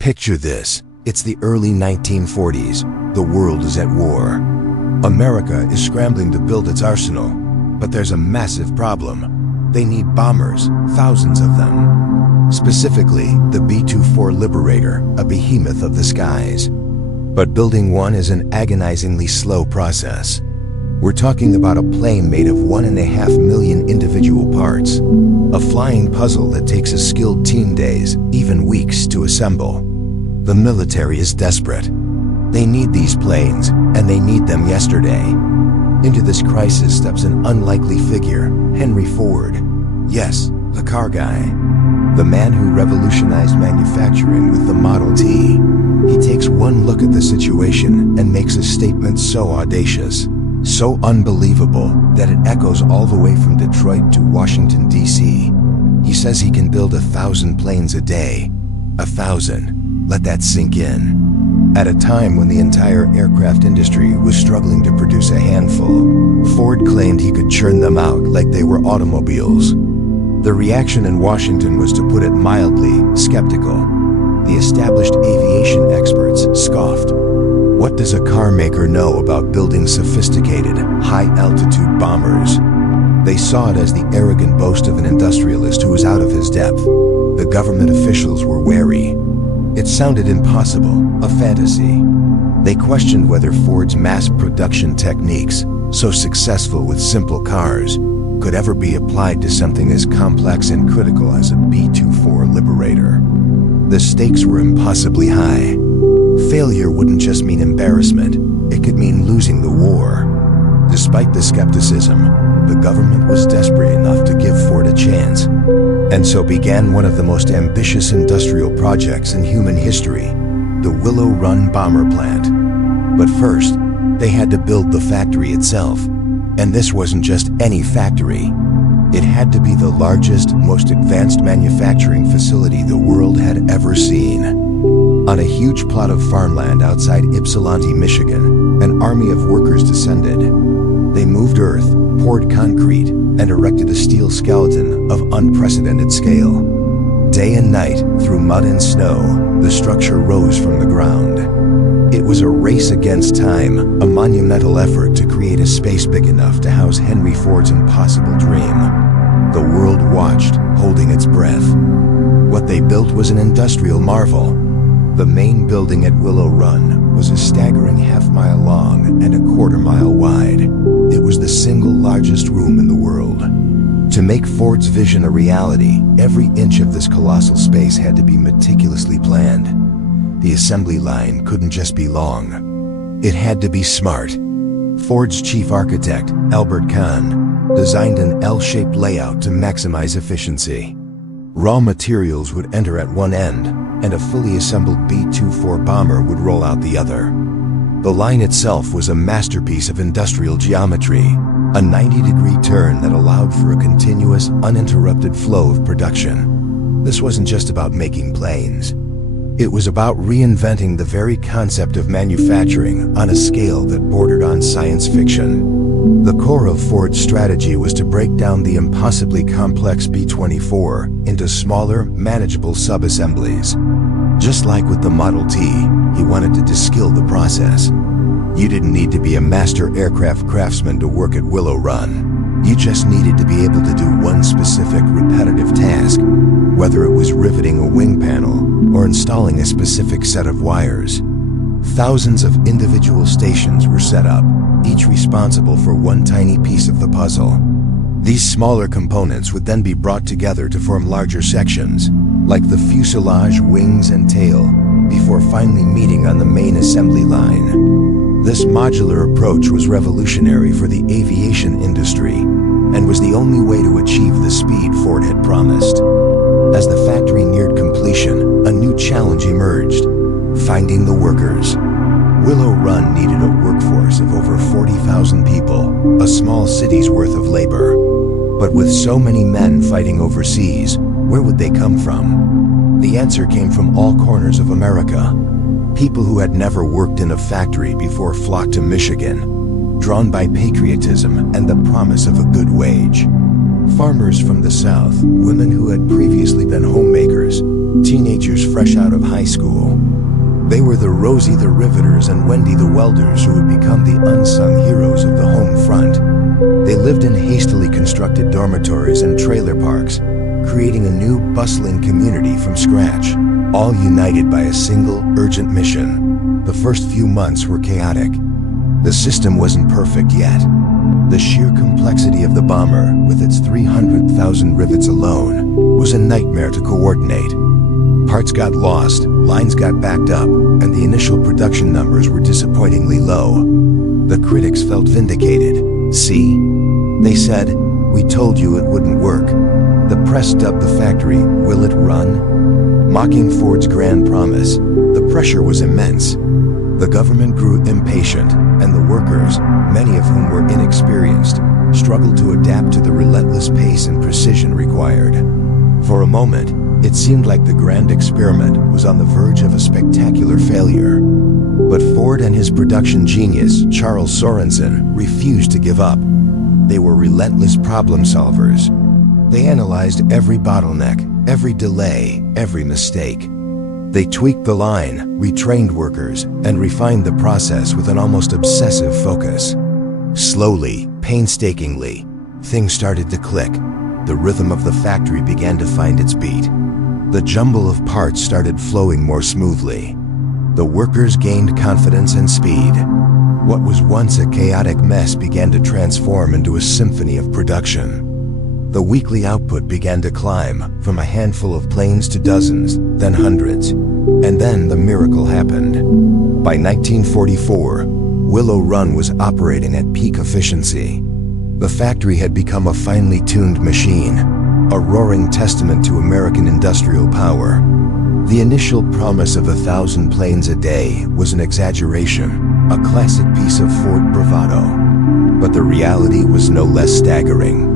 Picture this. It's the early 1940s. The world is at war. America is scrambling to build its arsenal, but there's a massive problem. They need bombers, thousands of them. Specifically, the B-24 Liberator, a behemoth of the skies. But building one is an agonizingly slow process. We're talking about a plane made of 1.5 million individual parts. A flying puzzle that takes a skilled team days, even weeks, to assemble. The military is desperate. They need these planes, and they need them yesterday. Into this crisis steps an unlikely figure, Henry Ford. Yes, the car guy. The man who revolutionized manufacturing with the Model T. He takes one look at the situation and makes a statement so audacious, so unbelievable that it echoes all the way from Detroit to Washington, D.C. He says he can build 1,000 planes a day. 1,000. Let that sink in. At a time when the entire aircraft industry was struggling to produce a handful, Ford claimed he could churn them out like they were automobiles. The reaction in Washington was, to put it mildly, skeptical. The established aviation experts scoffed. What does a car maker know about building sophisticated, high-altitude bombers? They saw it as the arrogant boast of an industrialist who was out of his depth. The government officials were wary. It sounded impossible, a fantasy. They questioned whether Ford's mass production techniques, so successful with simple cars, could ever be applied to something as complex and critical as a B-24 Liberator. The stakes were impossibly high. Failure wouldn't just mean embarrassment, it could mean losing the war. Despite the skepticism, the government was desperate enough to give Ford a chance. And so began one of the most ambitious industrial projects in human history, the Willow Run bomber plant. But first, they had to build the factory itself. And this wasn't just any factory. It had to be the largest, most advanced manufacturing facility the world had ever seen. On a huge plot of farmland outside Ypsilanti, Michigan, an army of workers descended. They moved earth, poured concrete, and erected a steel skeleton of unprecedented scale. Day and night, through mud and snow, the structure rose from the ground. It was a race against time, a monumental effort to create a space big enough to house Henry Ford's impossible dream. The world watched, holding its breath. What they built was an industrial marvel. The main building at Willow Run was a staggering half-mile long and a quarter-mile wide. It was the single largest room in the world. To make Ford's vision a reality, every inch of this colossal space had to be meticulously planned. The assembly line couldn't just be long. It had to be smart. Ford's chief architect, Albert Kahn, designed an L-shaped layout to maximize efficiency. Raw materials would enter at one end, and a fully assembled B-24 bomber would roll out the other. The line itself was a masterpiece of industrial geometry, a 90-degree turn that allowed for a continuous, uninterrupted flow of production. This wasn't just about making planes. It was about reinventing the very concept of manufacturing on a scale that bordered on science fiction. The core of Ford's strategy was to break down the impossibly complex B-24 into smaller, manageable sub-assemblies. Just like with the Model T, he wanted to distill the process. You didn't need to be a master aircraft craftsman to work at Willow Run. You just needed to be able to do one specific repetitive task, whether it was riveting a wing panel or installing a specific set of wires. Thousands of individual stations were set up, each responsible for one tiny piece of the puzzle. These smaller components would then be brought together to form larger sections, like the fuselage, wings, and tail, before finally meeting on the main assembly line. This modular approach was revolutionary for the aviation industry and was the only way to achieve the speed Ford had promised. As the factory neared completion, a new challenge emerged: finding the workers. Willow Run needed a workforce of over 40,000 people, a small city's worth of labor. But with so many men fighting overseas, where would they come from? The answer came from all corners of America. People who had never worked in a factory before flocked to Michigan, drawn by patriotism and the promise of a good wage. Farmers from the South, women who had previously been homemakers, teenagers fresh out of high school. They were the Rosie the Riveters and Wendy the Welders who would become the unsung heroes of the home front. They lived in hastily constructed dormitories and trailer parks, creating a new bustling community from scratch, all united by a single urgent mission. The first few months were chaotic. The system wasn't perfect yet. The sheer complexity of the bomber, with its 300,000 rivets alone, was a nightmare to coordinate. Parts got lost, lines got backed up, and the initial production numbers were disappointingly low. The critics felt vindicated. See? They said, "We told you it wouldn't work." The press dubbed the factory, "Will it run?" Mocking Ford's grand promise. The pressure was immense. The government grew impatient, and the workers, many of whom were inexperienced, struggled to adapt to the relentless pace and precision required. For a moment, it seemed like the grand experiment was on the verge of a spectacular failure. But Ford and his production genius, Charles Sorensen, refused to give up. They were relentless problem solvers. They analyzed every bottleneck, every delay, every mistake. They tweaked the line, retrained workers, and refined the process with an almost obsessive focus. Slowly, painstakingly, things started to click. The rhythm of the factory began to find its beat. The jumble of parts started flowing more smoothly. The workers gained confidence and speed. What was once a chaotic mess began to transform into a symphony of production. The weekly output began to climb, from a handful of planes to dozens, then hundreds. And then the miracle happened. By 1944, Willow Run was operating at peak efficiency. The factory had become a finely tuned machine, a roaring testament to American industrial power. The initial promise of 1,000 planes a day was an exaggeration, a classic piece of Ford bravado. But the reality was no less staggering.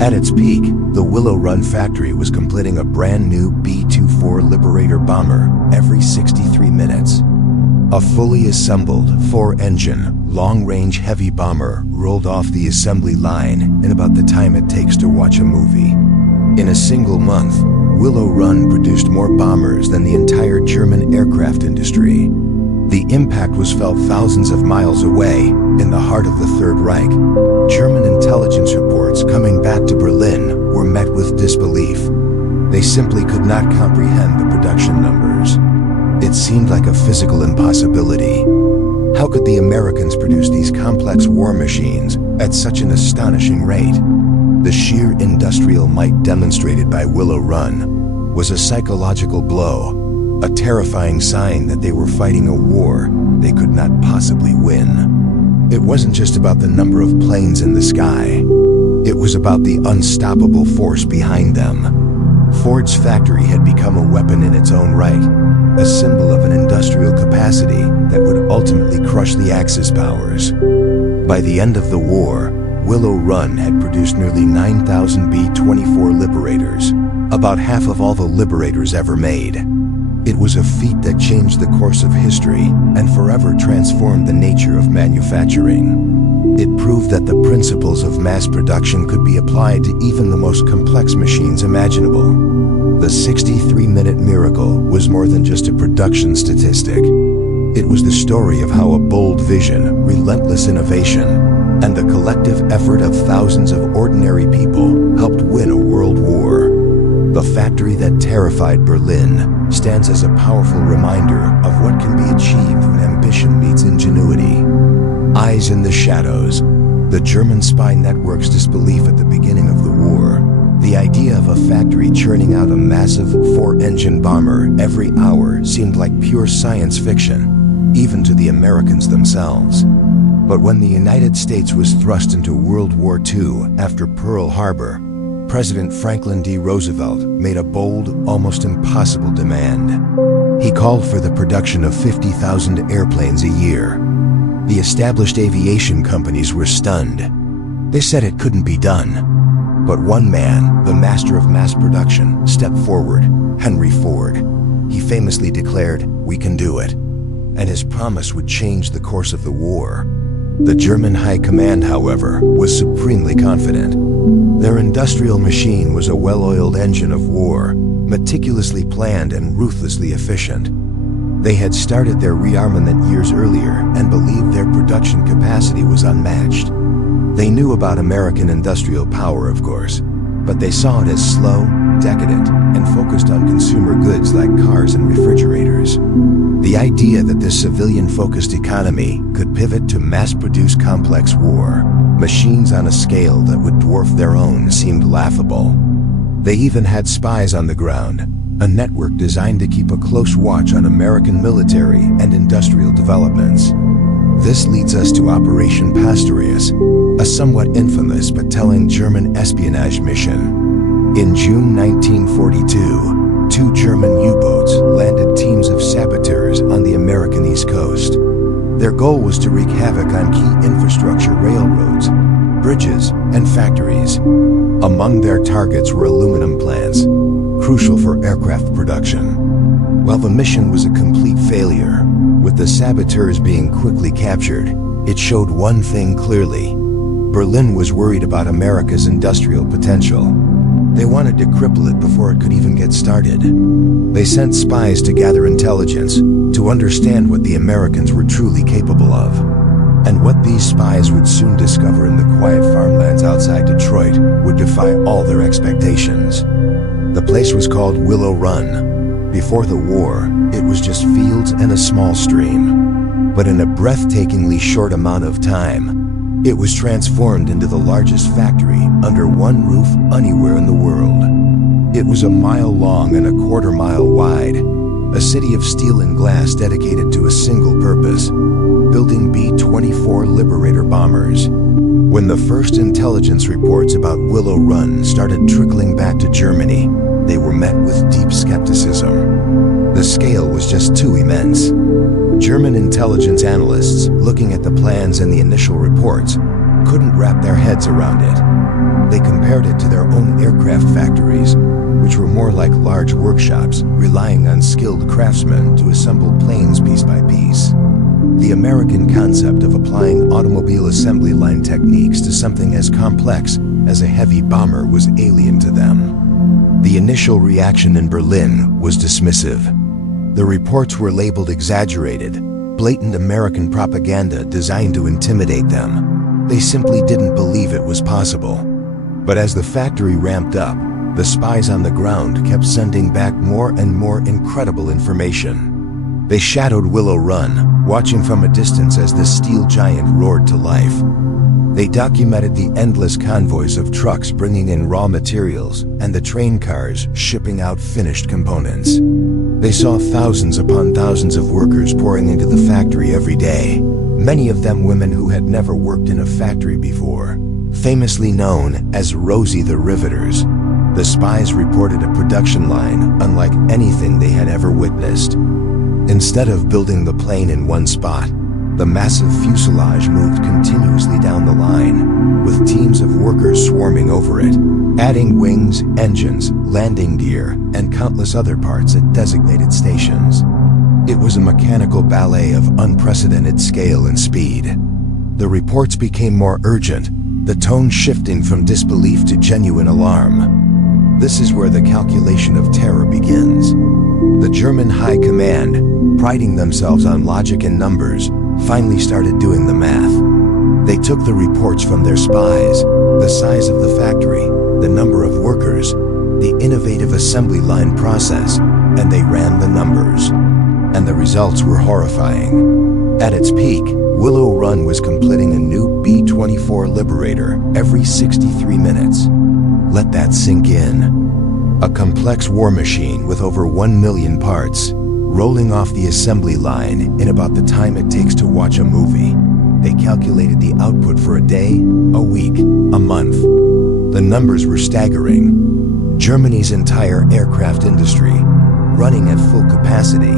At its peak, the Willow Run factory was completing a brand new B-24 Liberator bomber every 63 minutes. A fully assembled, 4-engine, long-range heavy bomber rolled off the assembly line in about the time it takes to watch a movie. In a single month, Willow Run produced more bombers than the entire German aircraft industry. The impact was felt thousands of miles away, in the heart of the Third Reich. German intelligence reports coming back to Berlin were met with disbelief. They simply could not comprehend the production numbers. It seemed like a physical impossibility. How could the Americans produce these complex war machines at such an astonishing rate? The sheer industrial might demonstrated by Willow Run was a psychological blow, a terrifying sign that they were fighting a war they could not possibly win. It wasn't just about the number of planes in the sky. It was about the unstoppable force behind them. Ford's factory had become a weapon in its own right, a symbol of an industrial capacity that would ultimately crush the Axis powers. By the end of the war, Willow Run had produced nearly 9,000 B-24 Liberators, about half of all the Liberators ever made. It was a feat that changed the course of history and forever transformed the nature of manufacturing. It proved that the principles of mass production could be applied to even the most complex machines imaginable. The 63-minute miracle was more than just a production statistic. It was the story of how a bold vision, relentless innovation, and the collective effort of thousands of ordinary people helped win a world war. The factory that terrified Berlin stands as a powerful reminder of what can be achieved when ambition meets ingenuity. Eyes in the shadows. The German spy network's disbelief at the beginning of the war. The idea of a factory churning out a massive 4-engine bomber every hour seemed like pure science fiction, even to the Americans themselves. But when the United States was thrust into World War II after Pearl Harbor, President Franklin D. Roosevelt made a bold, almost impossible demand. He called for the production of 50,000 airplanes a year. The established aviation companies were stunned. They said it couldn't be done. But one man, the master of mass production, stepped forward, Henry Ford. He famously declared, "We can do it." And his promise would change the course of the war. The German High Command, however, was supremely confident. Their industrial machine was a well-oiled engine of war, meticulously planned and ruthlessly efficient. They had started their rearmament years earlier and believed their production capacity was unmatched. They knew about American industrial power, of course, but they saw it as slow, decadent, and focused on consumer goods like cars and refrigerators. The idea that this civilian-focused economy could pivot to mass-produce complex war machines on a scale that would dwarf their own seemed laughable. They even had spies on the ground, a network designed to keep a close watch on American military and industrial developments. This leads us to Operation Pastorius, a somewhat infamous but telling German espionage mission. In June 1942, 2 German U-boats landed teams of saboteurs on the American East Coast. Their goal was to wreak havoc on key infrastructure, railroads, bridges, and factories. Among their targets were aluminum plants, crucial for aircraft production. While the mission was a complete failure, with the saboteurs being quickly captured, it showed one thing clearly. Berlin was worried about America's industrial potential. They wanted to cripple it before it could even get started. They sent spies to gather intelligence, to understand what the Americans were truly capable of. And what these spies would soon discover in the quiet farmlands outside Detroit would defy all their expectations. The place was called Willow Run. Before the war, it was just fields and a small stream. But in a breathtakingly short amount of time, it was transformed into the largest factory under one roof anywhere in the world. It was a mile long and a quarter-mile wide, a city of steel and glass dedicated to a single purpose: building B-24 Liberator bombers. When the first intelligence reports about Willow Run started trickling back to Germany, they were met with deep skepticism. The scale was just too immense. German intelligence analysts, looking at the plans and the initial reports, couldn't wrap their heads around it. They compared it to their own aircraft factories, which were more like large workshops, relying on skilled craftsmen to assemble planes piece by piece. The American concept of applying automobile assembly line techniques to something as complex as a heavy bomber was alien to them. The initial reaction in Berlin was dismissive. The reports were labeled exaggerated, blatant American propaganda designed to intimidate them. They simply didn't believe it was possible. But as the factory ramped up, the spies on the ground kept sending back more and more incredible information. They shadowed Willow Run, watching from a distance as the steel giant roared to life. They documented the endless convoys of trucks bringing in raw materials and the train cars shipping out finished components. They saw thousands upon thousands of workers pouring into the factory every day, many of them women who had never worked in a factory before. Famously known as Rosie the Riveters, the spies reported a production line unlike anything they had ever witnessed. Instead of building the plane in one spot, the massive fuselage moved continuously down the line, with teams of workers swarming over it, adding wings, engines, landing gear, and countless other parts at designated stations. It was a mechanical ballet of unprecedented scale and speed. The reports became more urgent, the tone shifting from disbelief to genuine alarm. This is where the calculation of terror begins. The German high command, priding themselves on logic and numbers, finally started doing the math. They took the reports from their spies, the size of the factory, the number of workers, the innovative assembly line process, and they ran the numbers. And the results were horrifying. At its peak, Willow Run was completing a new B-24 Liberator every 63 minutes. Let that sink in. A complex war machine with over 1 million parts, rolling off the assembly line in about the time it takes to watch a movie. They calculated the output for a day, a week, a month. The numbers were staggering. Germany's entire aircraft industry, running at full capacity,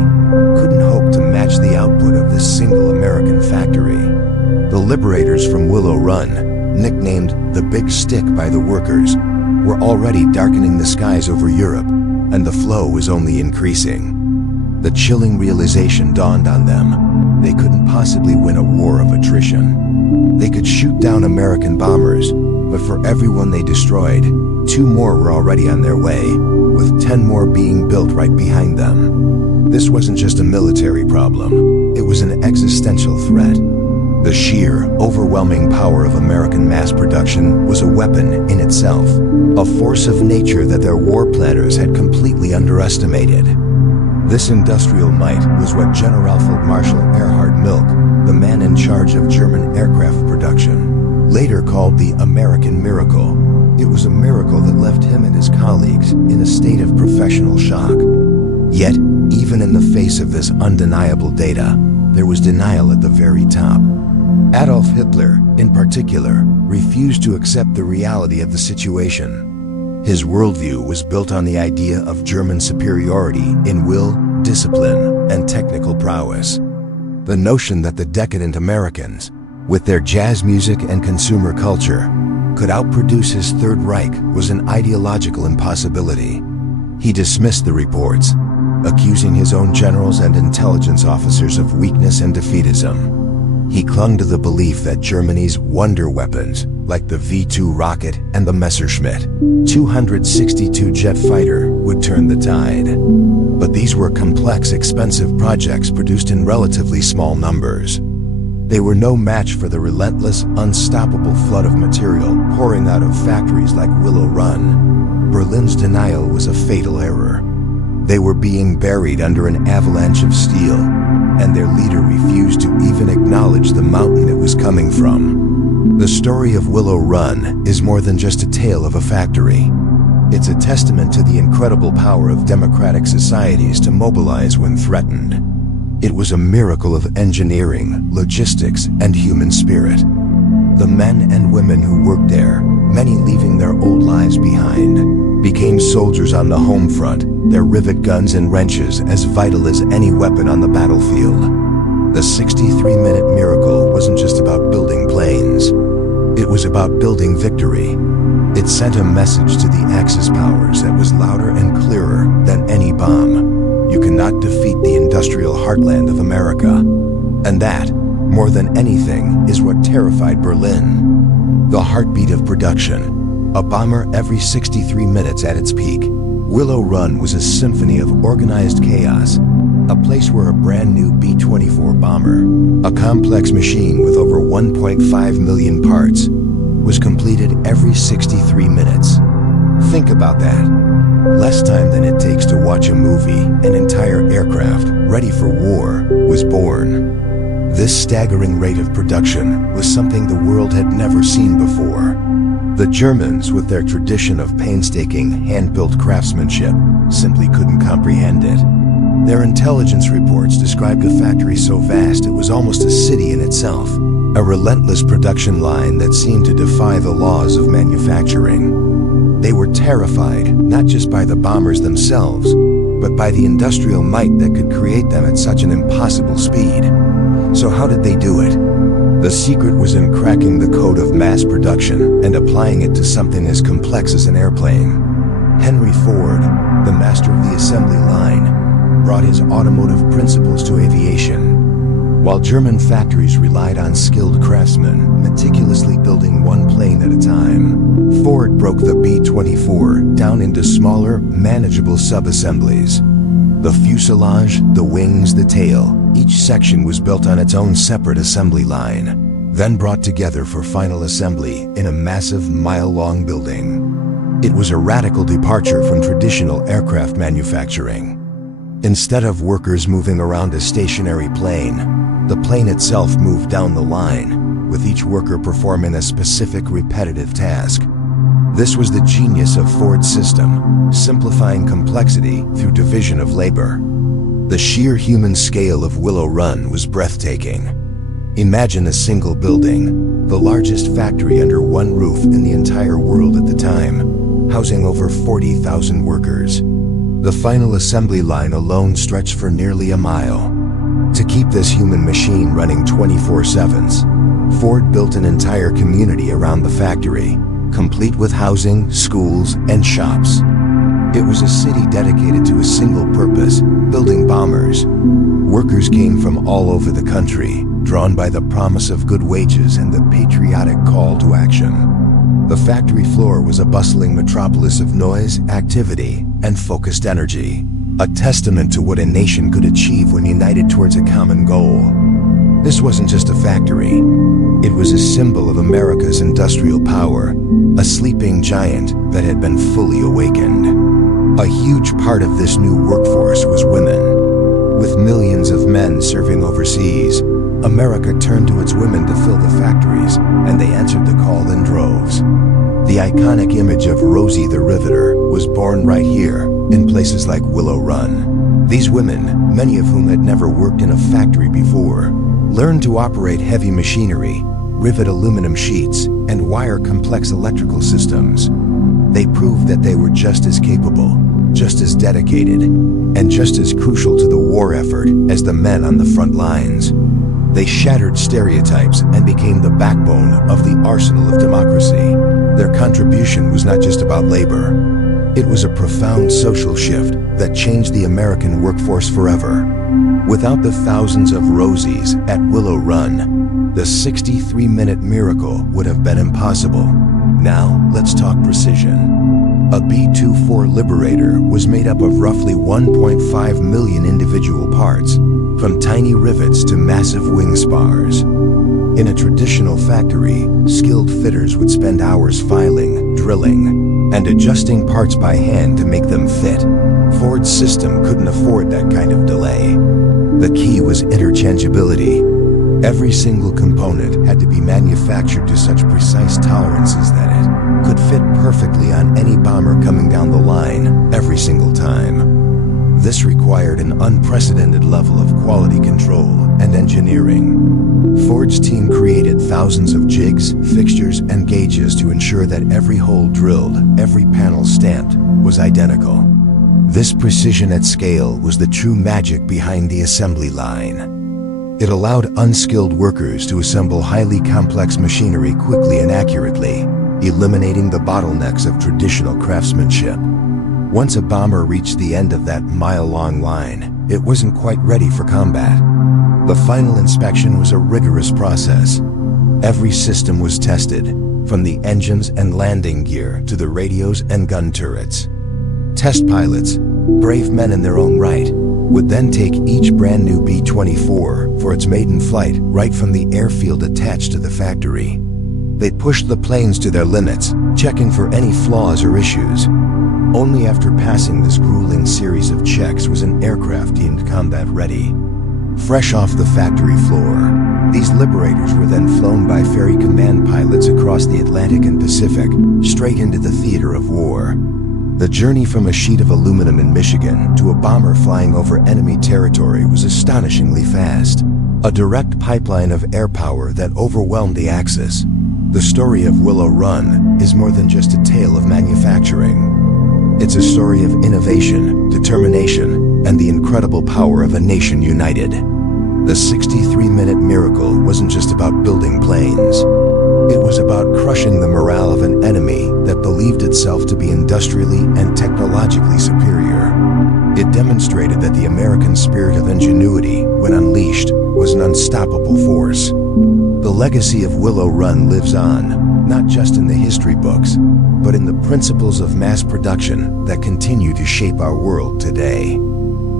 couldn't hope to match the output of this single American factory. The Liberators from Willow Run, nicknamed the Big Stick by the workers, were already darkening the skies over Europe, and the flow was only increasing. The chilling realization dawned on them: they couldn't possibly win a war of attrition. They could shoot down American bombers, but for every one they destroyed, 2 more were already on their way, with 10 more being built right behind them. This wasn't just a military problem, it was an existential threat. The sheer, overwhelming power of American mass production was a weapon in itself, a force of nature that their war planners had completely underestimated. This industrial might was what Generalfeldmarschall Erhard Milch, the man in charge of German aircraft production, later called the American miracle. It was a miracle that left him and his colleagues in a state of professional shock. Yet, even in the face of this undeniable data, there was denial at the very top. Adolf Hitler, in particular, refused to accept the reality of the situation. His worldview was built on the idea of German superiority in will, discipline, and technical prowess. The notion that the decadent Americans, with their jazz music and consumer culture, could outproduce his Third Reich was an ideological impossibility. He dismissed the reports, accusing his own generals and intelligence officers of weakness and defeatism. He clung to the belief that Germany's wonder weapons, like the V-2 rocket and the Messerschmitt 262 jet fighter, would turn the tide. But these were complex, expensive projects produced in relatively small numbers. They were no match for the relentless, unstoppable flood of material pouring out of factories like Willow Run. Berlin's denial was a fatal error. They were being buried under an avalanche of steel, and their leader refused to even acknowledge the mountain it was coming from. The story of Willow Run is more than just a tale of a factory. It's a testament to the incredible power of democratic societies to mobilize when threatened. It was a miracle of engineering, logistics, and human spirit. The men and women who worked there, many leaving their old lives behind, became soldiers on the home front, their rivet guns and wrenches as vital as any weapon on the battlefield. The 63-minute miracle wasn't just about building planes. It was about building victory. It sent a message to the Axis powers that was louder and clearer than any bomb. You cannot defeat the industrial heartland of America. And that, more than anything, is what terrified Berlin. The heartbeat of production. A bomber every 63 minutes at its peak. Willow Run was a symphony of organized chaos, a place where a brand new B-24 bomber, a complex machine with over 1.5 million parts, was completed every 63 minutes. Think about that. Less time than it takes to watch a movie, an entire aircraft, ready for war, was born. This staggering rate of production was something the world had never seen before. The Germans, with their tradition of painstaking, hand-built craftsmanship, simply couldn't comprehend it. Their intelligence reports described a factory so vast it was almost a city in itself, a relentless production line that seemed to defy the laws of manufacturing. They were terrified, not just by the bombers themselves, but by the industrial might that could create them at such an impossible speed. So how did they do it? The secret was in cracking the code of mass production and applying it to something as complex as an airplane. Henry Ford, the master of the assembly line, brought his automotive principles to aviation. While German factories relied on skilled craftsmen, meticulously building one plane at a time, Ford broke the B-24 down into smaller, manageable sub-assemblies. The fuselage, the wings, the tail, each section was built on its own separate assembly line, then brought together for final assembly in a massive mile-long building. It was a radical departure from traditional aircraft manufacturing. Instead of workers moving around a stationary plane, the plane itself moved down the line, with each worker performing a specific repetitive task. This was the genius of Ford's system, simplifying complexity through division of labor. The sheer human scale of Willow Run was breathtaking. Imagine a single building, the largest factory under one roof in the entire world at the time, housing over 40,000 workers. The final assembly line alone stretched for nearly a mile. To keep this human machine running 24/7, Ford built an entire community around the factory, complete with housing, schools, and shops. It was a city dedicated to a single purpose, building bombers. Workers came from all over the country, drawn by the promise of good wages and the patriotic call to action. The factory floor was a bustling metropolis of noise, activity, and focused energy, a testament to what a nation could achieve when united towards a common goal. This wasn't just a factory. It was a symbol of America's industrial power, a sleeping giant that had been fully awakened. A huge part of this new workforce was women. With millions of men serving overseas, America turned to its women to fill the factories, and they answered the call in droves. The iconic image of Rosie the Riveter was born right here, in places like Willow Run. These women, many of whom had never worked in a factory before, learned to operate heavy machinery, rivet aluminum sheets, and wire complex electrical systems. They proved that they were just as capable, just as dedicated, and just as crucial to the war effort as the men on the front lines. They shattered stereotypes and became the backbone of the arsenal of democracy. Their contribution was not just about labor. It was a profound social shift that changed the American workforce forever. Without the thousands of Rosies at Willow Run, the 63-minute miracle would have been impossible. Now, let's talk precision. A B-24 Liberator was made up of roughly 1.5 million individual parts, from tiny rivets to massive wing spars. In a traditional factory, skilled fitters would spend hours filing, drilling, and adjusting parts by hand to make them fit. Ford's system couldn't afford that kind of delay. The key was interchangeability. Every single component had to be manufactured to such precise tolerances that it could fit perfectly on any bomber coming down the line, every single time. This required an unprecedented level of quality control and engineering. Ford's team created thousands of jigs, fixtures, and gauges to ensure that every hole drilled, every panel stamped, was identical. This precision at scale was the true magic behind the assembly line. It allowed unskilled workers to assemble highly complex machinery quickly and accurately, eliminating the bottlenecks of traditional craftsmanship. Once a bomber reached the end of that mile-long line, it wasn't quite ready for combat. The final inspection was a rigorous process. Every system was tested, from the engines and landing gear to the radios and gun turrets. Test pilots, brave men in their own right, would then take each brand new B-24 for its maiden flight right from the airfield attached to the factory. They pushed the planes to their limits, checking for any flaws or issues. Only after passing this grueling series of checks was an aircraft deemed combat ready. Fresh off the factory floor, these Liberators were then flown by ferry command pilots across the Atlantic and Pacific, straight into the theater of war. The journey from a sheet of aluminum in Michigan to a bomber flying over enemy territory was astonishingly fast. A direct pipeline of air power that overwhelmed the Axis. The story of Willow Run is more than just a tale of manufacturing. It's a story of innovation, determination, and the incredible power of a nation united. The 63-minute miracle wasn't just about building planes. It was about crushing the morale of an enemy that believed itself to be industrially and technologically superior. It demonstrated that the American spirit of ingenuity, when unleashed, was an unstoppable force. The legacy of Willow Run lives on, not just in the history books, but in the principles of mass production that continue to shape our world today.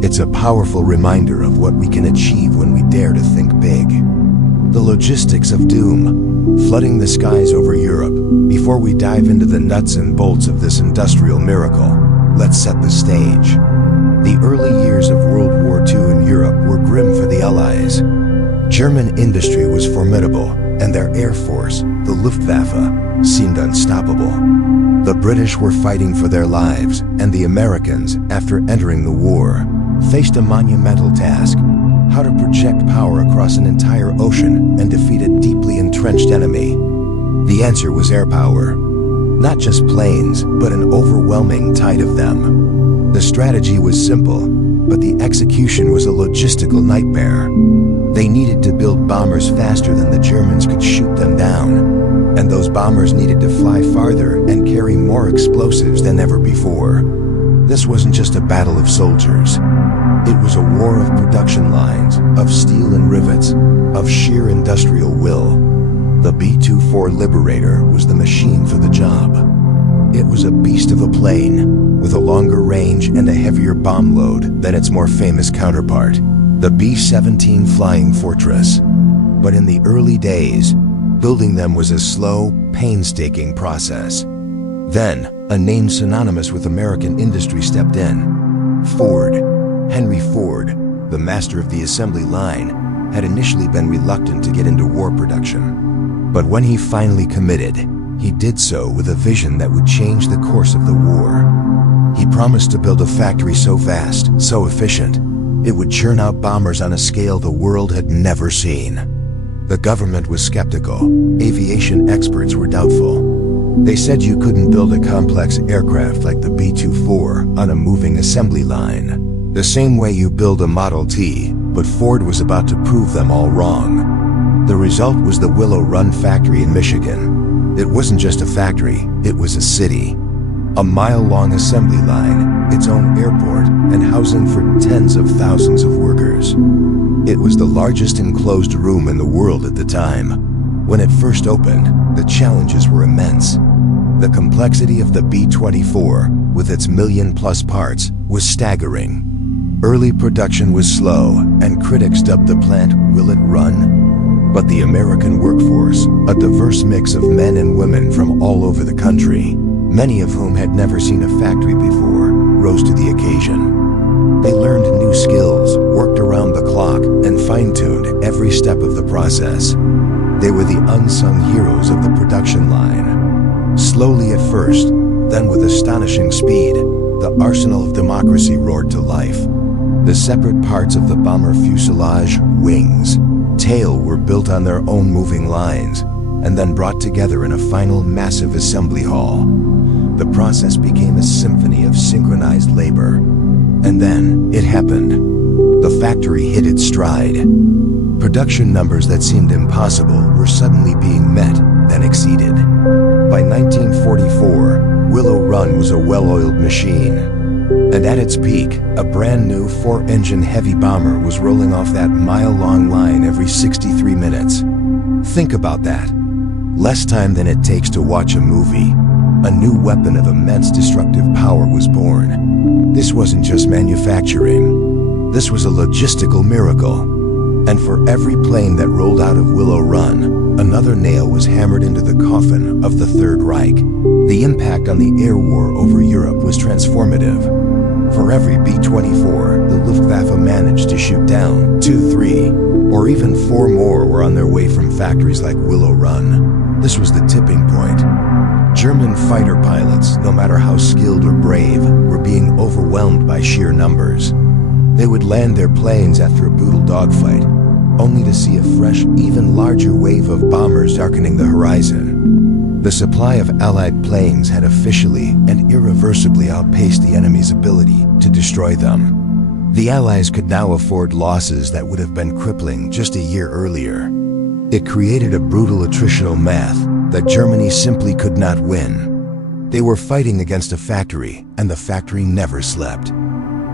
It's a powerful reminder of what we can achieve when we dare to think big. The logistics of doom, flooding the skies over Europe. Before we dive into the nuts and bolts of this industrial miracle, let's set the stage. The early years of World War II in Europe were grim for the Allies. German industry was formidable, and their air force, the Luftwaffe, seemed unstoppable. The British were fighting for their lives, and the Americans, after entering the war, faced a monumental task: how to project power across an entire ocean and defeat a deeply entrenched enemy. The answer was air power. Not just planes, but an overwhelming tide of them. The strategy was simple, but the execution was a logistical nightmare. They needed to build bombers faster than the Germans could shoot them down, and those bombers needed to fly farther and carry more explosives than ever before. This wasn't just a battle of soldiers. It was a war of production lines, of steel and rivets, of sheer industrial will. The B-24 Liberator was the machine for the job. It was a beast of a plane, with a longer range and a heavier bomb load than its more famous counterpart, the B-17 Flying Fortress. But in the early days, building them was a slow, painstaking process. Then, a name synonymous with American industry stepped in. Ford. Henry Ford, the master of the assembly line, had initially been reluctant to get into war production. But when he finally committed, he did so with a vision that would change the course of the war. He promised to build a factory so vast, so efficient, it would churn out bombers on a scale the world had never seen. The government was skeptical. Aviation experts were doubtful. They said you couldn't build a complex aircraft like the B-24 on a moving assembly line, the same way you build a Model T, but Ford was about to prove them all wrong. The result was the Willow Run factory in Michigan. It wasn't just a factory, it was a city. A mile-long assembly line, its own airport, and housing for tens of thousands of workers. It was the largest enclosed room in the world at the time. When it first opened, the challenges were immense. The complexity of the B-24, with its million-plus parts, was staggering. Early production was slow, and critics dubbed the plant "Will It Run?" But the American workforce, a diverse mix of men and women from all over the country, many of whom had never seen a factory before, rose to the occasion. They learned new skills, worked around the clock, and fine-tuned every step of the process. They were the unsung heroes of the production line. Slowly at first, then with astonishing speed, the arsenal of democracy roared to life. The separate parts of the bomber fuselage, wings, tail were built on their own moving lines, and then brought together in a final massive assembly hall. The process became a symphony of synchronized labor. And then, it happened. The factory hit its stride. Production numbers that seemed impossible were suddenly being met, then exceeded. By 1944, Willow Run was a well-oiled machine. And at its peak, a brand new 4-engine heavy bomber was rolling off that mile-long line every 63 minutes. Think about that. Less time than it takes to watch a movie. A new weapon of immense destructive power was born. This wasn't just manufacturing. This was a logistical miracle. And for every plane that rolled out of Willow Run, another nail was hammered into the coffin of the Third Reich. The impact on the air war over Europe was transformative. For every B-24, the Luftwaffe managed to shoot down 2, 3, or even 4 more were on their way from factories like Willow Run. This was the tipping point. German fighter pilots, no matter how skilled or brave, were being overwhelmed by sheer numbers. They would land their planes after a brutal dogfight, only to see a fresh, even larger wave of bombers darkening the horizon. The supply of Allied planes had officially and irreversibly outpaced the enemy's ability to destroy them. The Allies could now afford losses that would have been crippling just a year earlier. It created a brutal attritional math that Germany simply could not win. They were fighting against a factory, and the factory never slept.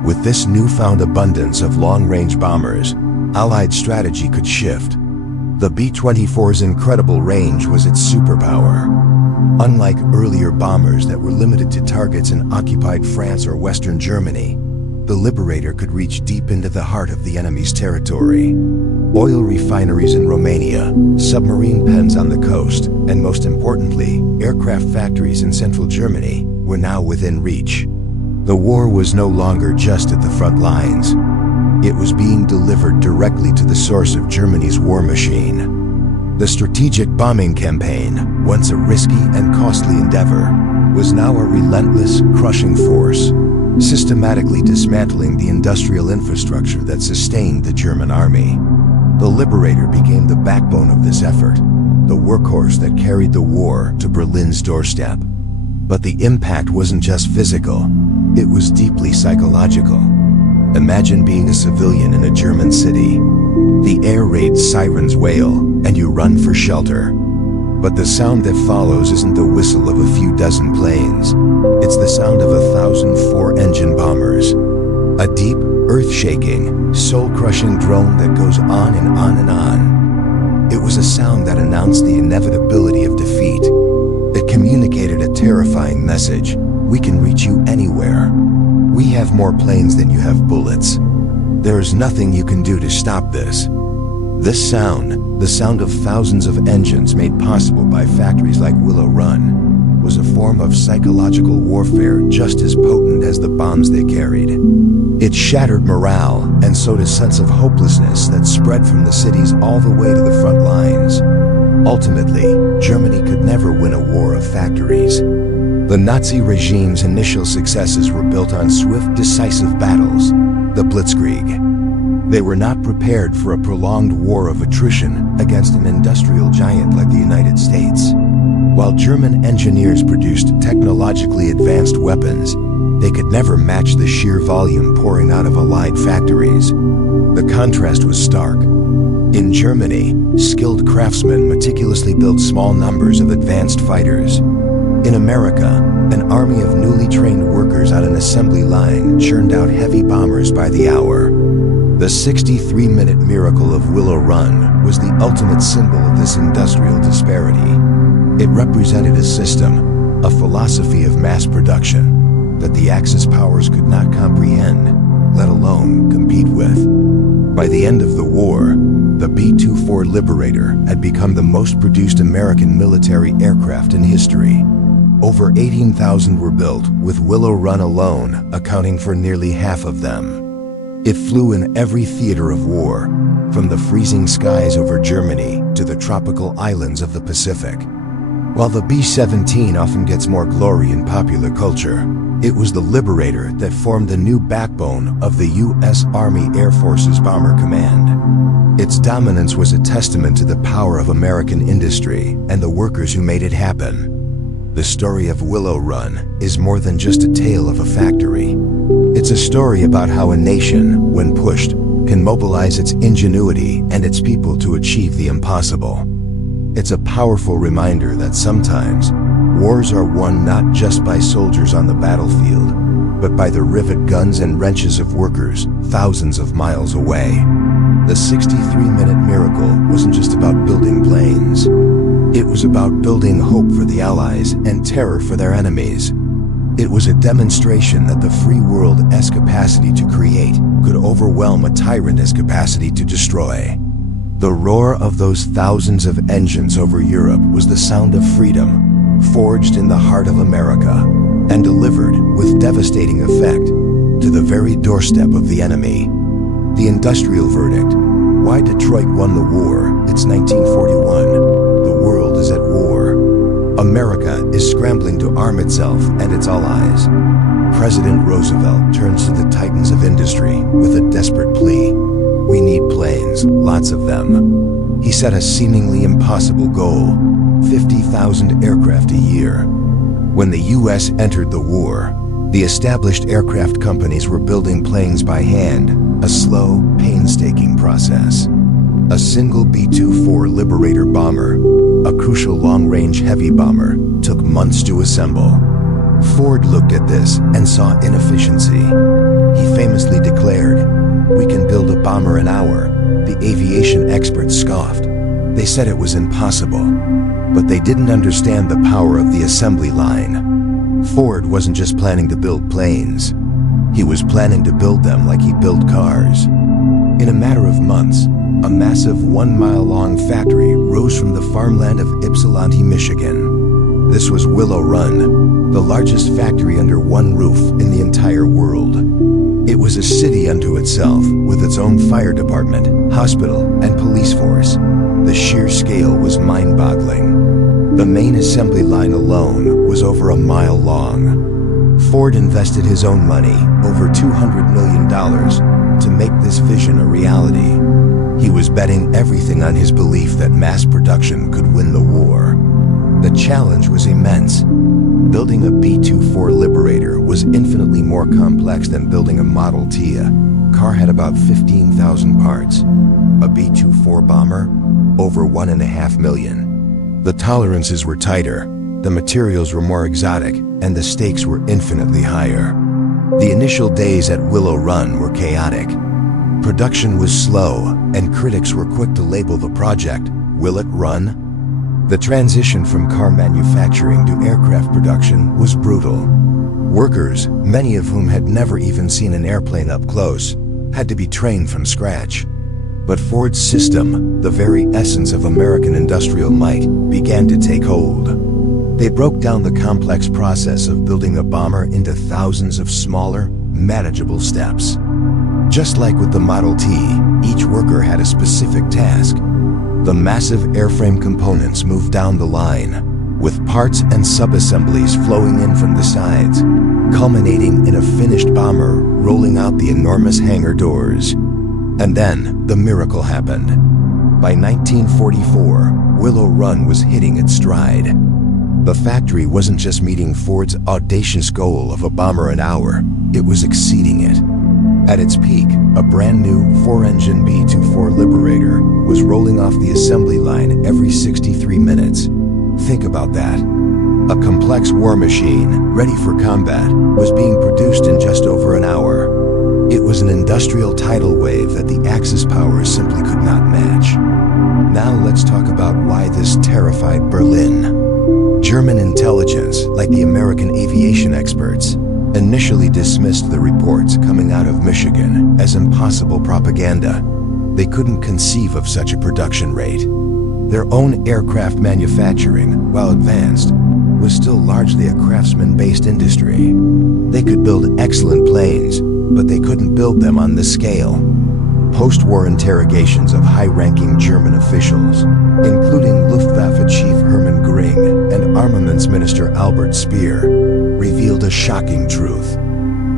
With this newfound abundance of long-range bombers, Allied strategy could shift. The B-24's incredible range was its superpower. Unlike earlier bombers that were limited to targets in occupied France or Western Germany, the Liberator could reach deep into the heart of the enemy's territory. Oil refineries in Romania, submarine pens on the coast, and most importantly, aircraft factories in central Germany were now within reach. The war was no longer just at the front lines. It was being delivered directly to the source of Germany's war machine. The strategic bombing campaign, once a risky and costly endeavor, was now a relentless, crushing force, systematically dismantling the industrial infrastructure that sustained the German army. The Liberator became the backbone of this effort, the workhorse that carried the war to Berlin's doorstep. But the impact wasn't just physical, it was deeply psychological. Imagine being a civilian in a German city. The air raid sirens wail, and you run for shelter. But the sound that follows isn't the whistle of a few dozen planes. It's the sound of 1,000 4-engine bombers. A deep, earth-shaking, soul-crushing drone that goes on and on and on. It was a sound that announced the inevitability of defeat. It communicated a terrifying message. We can reach you anywhere. We have more planes than you have bullets. There is nothing you can do to stop this. This sound, the sound of thousands of engines made possible by factories like Willow Run, was a form of psychological warfare just as potent as the bombs they carried. It shattered morale and sowed a sense of hopelessness that spread from the cities all the way to the front lines. Ultimately, Germany could never win a war of factories. The Nazi regime's initial successes were built on swift, decisive battles, the Blitzkrieg. They were not prepared for a prolonged war of attrition against an industrial giant like the United States. While German engineers produced technologically advanced weapons, they could never match the sheer volume pouring out of Allied factories. The contrast was stark. In Germany, skilled craftsmen meticulously built small numbers of advanced fighters. In America, an army of newly trained workers on an assembly line churned out heavy bombers by the hour. The 63-minute miracle of Willow Run was the ultimate symbol of this industrial disparity. It represented a system, a philosophy of mass production, that the Axis powers could not comprehend, let alone compete with. By the end of the war, the B-24 Liberator had become the most produced American military aircraft in history. Over 18,000 were built, with Willow Run alone accounting for nearly half of them. It flew in every theater of war, from the freezing skies over Germany to the tropical islands of the Pacific. While the B-17 often gets more glory in popular culture, it was the Liberator that formed the new backbone of the U.S. Army Air Force's Bomber Command. Its dominance was a testament to the power of American industry and the workers who made it happen. The story of Willow Run is more than just a tale of a factory. It's a story about how a nation, when pushed, can mobilize its ingenuity and its people to achieve the impossible. It's a powerful reminder that sometimes, wars are won not just by soldiers on the battlefield, but by the rivet guns and wrenches of workers thousands of miles away. The 63-minute miracle wasn't just about building planes. It was about building hope for the Allies and terror for their enemies. It was a demonstration that the free world's capacity to create could overwhelm a tyrant's capacity to destroy. The roar of those thousands of engines over Europe was the sound of freedom, forged in the heart of America, and delivered with devastating effect to the very doorstep of the enemy. The industrial verdict: why Detroit won the war. It's 1941. The world is at war. America is scrambling to arm itself and its allies. President Roosevelt turns to the titans of industry with a desperate plea. We need planes, lots of them. He set a seemingly impossible goal: 50,000 aircraft a year. When the U.S. entered the war, the established aircraft companies were building planes by hand, a slow, painstaking process. A single B-24 Liberator bomber, a crucial long-range heavy bomber, took months to assemble. Ford looked at this and saw inefficiency. He famously declared, "We can build a bomber an hour." The aviation experts scoffed. They said it was impossible, but they didn't understand the power of the assembly line. Ford wasn't just planning to build planes. He was planning to build them like he built cars. In a matter of months, a massive 1-mile-long factory rose from the farmland of Ypsilanti, Michigan. This was Willow Run, the largest factory under one roof in the entire world. It was a city unto itself, with its own fire department, hospital, and police force. The sheer scale was mind-boggling. The main assembly line alone was over a mile long. Ford invested his own money, over $200 million, to make this vision a reality. He was betting everything on his belief that mass production could win the war. The challenge was immense. Building a B-24 Liberator was infinitely more complex than building a Model T. A car had about 15,000 parts. A B-24 bomber? Over 1.5 million. The tolerances were tighter, the materials were more exotic, and the stakes were infinitely higher. The initial days at Willow Run were chaotic. Production was slow, and critics were quick to label the project Will it run? The transition from car manufacturing to aircraft production was brutal. Workers, many of whom had never even seen an airplane up close, had to be trained from scratch. But Ford's system, the very essence of American industrial might, began to take hold. They broke down the complex process of building a bomber into thousands of smaller, manageable steps. Just like with the Model T, each worker had a specific task. The massive airframe components moved down the line, with parts and subassemblies flowing in from the sides, culminating in a finished bomber rolling out the enormous hangar doors. And then, the miracle happened. By 1944, Willow Run was hitting its stride. The factory wasn't just meeting Ford's audacious goal of a bomber an hour, it was exceeding it. At its peak, a brand new 4-engine B-24 Liberator was rolling off the assembly line every 63 minutes. Think about that. A complex war machine, ready for combat, was being produced in just over an hour. It was an industrial tidal wave that the Axis powers simply could not match. Now let's talk about why this terrified Berlin. German intelligence, like the American aviation experts, initially dismissed the reports coming out of Michigan as impossible propaganda. They couldn't conceive of such a production rate. Their own aircraft manufacturing, while advanced, was still largely a craftsman-based industry. They could build excellent planes, but they couldn't build them on this scale. Post-war interrogations of high-ranking German officials, including Luftwaffe Chief Hermann Göring and Armaments Minister Albert Speer, revealed a shocking truth.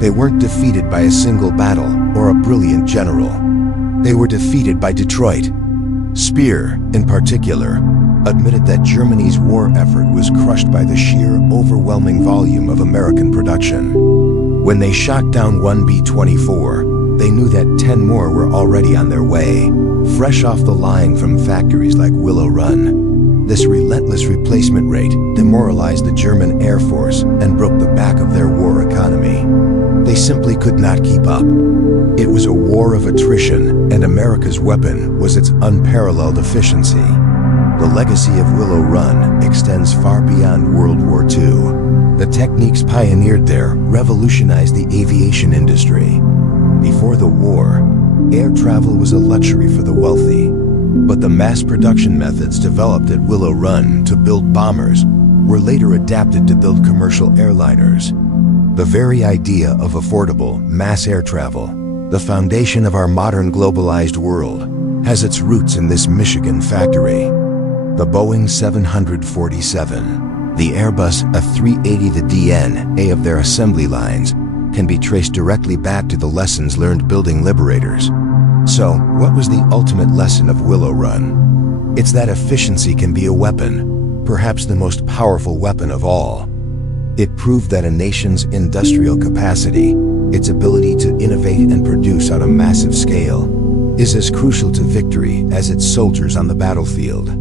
They weren't defeated by a single battle or a brilliant general. They were defeated by Detroit. Speer, in particular, admitted that Germany's war effort was crushed by the sheer, overwhelming volume of American production. When they shot down one B-24, they knew that 10 more were already on their way, fresh off the line from factories like Willow Run. This relentless replacement rate demoralized the German Air Force and broke the back of their war economy. They simply could not keep up. It was a war of attrition, and America's weapon was its unparalleled efficiency. The legacy of Willow Run extends far beyond World War II. The techniques pioneered there revolutionized the aviation industry. Before the war, air travel was a luxury for the wealthy. But the mass production methods developed at Willow Run to build bombers were later adapted to build commercial airliners. The very idea of affordable, mass air travel, the foundation of our modern globalized world, has its roots in this Michigan factory. The Boeing 747, the Airbus A380, the DNA of their assembly lines can be traced directly back to the lessons learned building Liberators. So, what was the ultimate lesson of Willow Run? It's that efficiency can be a weapon, perhaps the most powerful weapon of all. It proved that a nation's industrial capacity, its ability to innovate and produce on a massive scale, is as crucial to victory as its soldiers on the battlefield.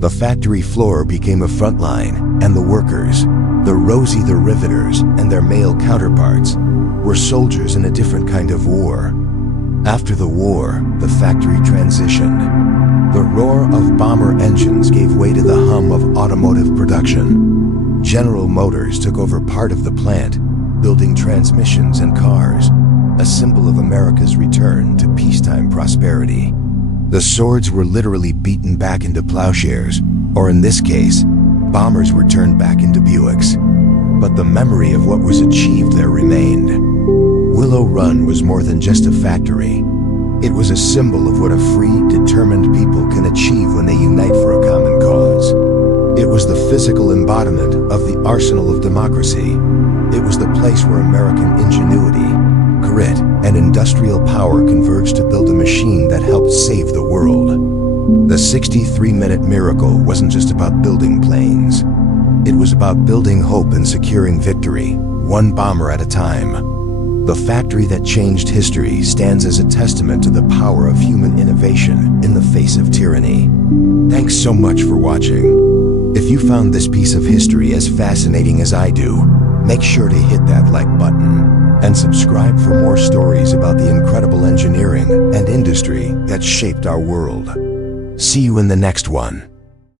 The factory floor became a front line, and the workers, the Rosie the Riveters and their male counterparts, were soldiers in a different kind of war. After the war, the factory transitioned. The roar of bomber engines gave way to the hum of automotive production. General Motors took over part of the plant, building transmissions and cars, a symbol of America's return to peacetime prosperity. The swords were literally beaten back into plowshares, or in this case, bombers were turned back into Buicks. But the memory of what was achieved there remained. Willow Run was more than just a factory. It was a symbol of what a free, determined people can achieve when they unite for a common cause. It was the physical embodiment of the arsenal of democracy. It was the place where American ingenuity, grit, and industrial power converged to build a machine that helped save the world. The 63-minute miracle wasn't just about building planes. It was about building hope and securing victory, one bomber at a time. The factory that changed history stands as a testament to the power of human innovation in the face of tyranny. Thanks so much for watching. If you found this piece of history as fascinating as I do, make sure to hit that like button and subscribe for more stories about the incredible engineering and industry that shaped our world. See you in the next one.